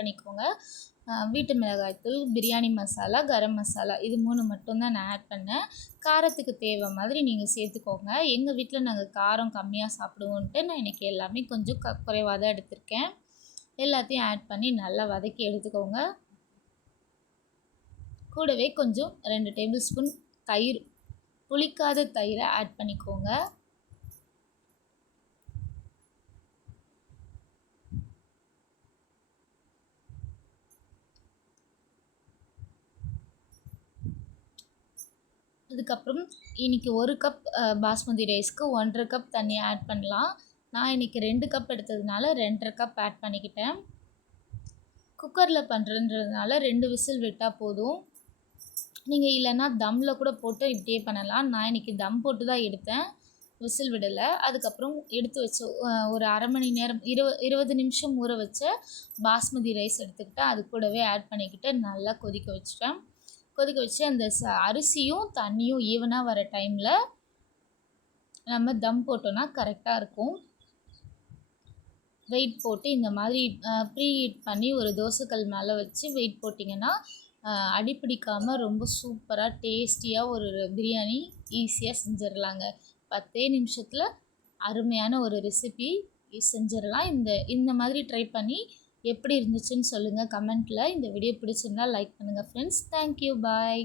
பண்ணிக்கோங்க. வீட்டு மிளகாய்த்தூள், பிரியாணி மசாலா, கரம் மசாலா இது 3 மட்டும் தான் நான் ஆட் பண்ணேன். காரத்துக்கு தேவை மாதிரி நீங்கள் சேர்த்துக்கோங்க. எங்கள் வீட்டில் நாங்கள் காரம் கம்மியாக சாப்பிடுவோன்ட்டு நான் இன்றைக்கி எல்லாமே கொஞ்சம் குறைவாக தான் எடுத்திருக்கேன். எல்லாத்தையும் ஆட் பண்ணி நல்லா வதக்கி எடுத்துக்கோங்க. கூடவே கொஞ்சம் 2 டேபிள் ஸ்பூன் தயிர், புளிக்காத தயிரை ஆட் பண்ணிக்கோங்க. அதுக்கப்புறம் இன்றைக்கி 1 கப் பாஸ்மதி ரைஸ்க்கு 1½ கப் தண்ணி ஆட் பண்ணலாம். நான் இன்றைக்கி 2 கப் எடுத்ததுனால 2½ கப் ஆட் பண்ணிக்கிட்டேன். குக்கரில் பண்ணுறன்றதுனால 2 விசில் விட்டால் போதும். நீங்கள் இல்லைன்னா தம்மில் கூட போட்டு இப்படியே பண்ணலாம். நான் இன்றைக்கி தம் போட்டு தான் எடுத்தேன், விசில் விடலை. அதுக்கப்புறம் எடுத்து வச்சு ஒரு அரை மணி நேரம் 20 நிமிஷம் ஊற வச்ச பாஸ்மதி ரைஸ் எடுத்துக்கிட்டேன். அது கூடவே ஆட் பண்ணிக்கிட்டு நல்லா கொதிக்க வச்சுட்டேன். கொதிக்க வச்சு அந்த அரிசியும் தண்ணியும் ஈவனாக வர டைமில் நம்ம தம் போட்டோன்னா கரெக்டாக இருக்கும். வெயிட் போட்டு இந்த மாதிரி ப்ரீ ஹீட் பண்ணி ஒரு தோசைக்கல் மேலே வச்சு வெயிட் போட்டிங்கன்னா அடி பிடிக்காமல் ரொம்ப சூப்பராக டேஸ்டியாக ஒரு பிரியாணி ஈஸியாக செஞ்சிடலாங்க. 10 நிமிஷத்தில் அருமையான ஒரு ரெசிபி செஞ்சிடலாம். இந்த மாதிரி ட்ரை பண்ணி எப்படி இருந்துச்சுன்னு சொல்லுங்கள் கமெண்ட்டில். இந்த வீடியோ பிடிச்சிருந்தால் லைக் பண்ணுங்கள் ஃப்ரெண்ட்ஸ். தேங்க்யூ, பாய்.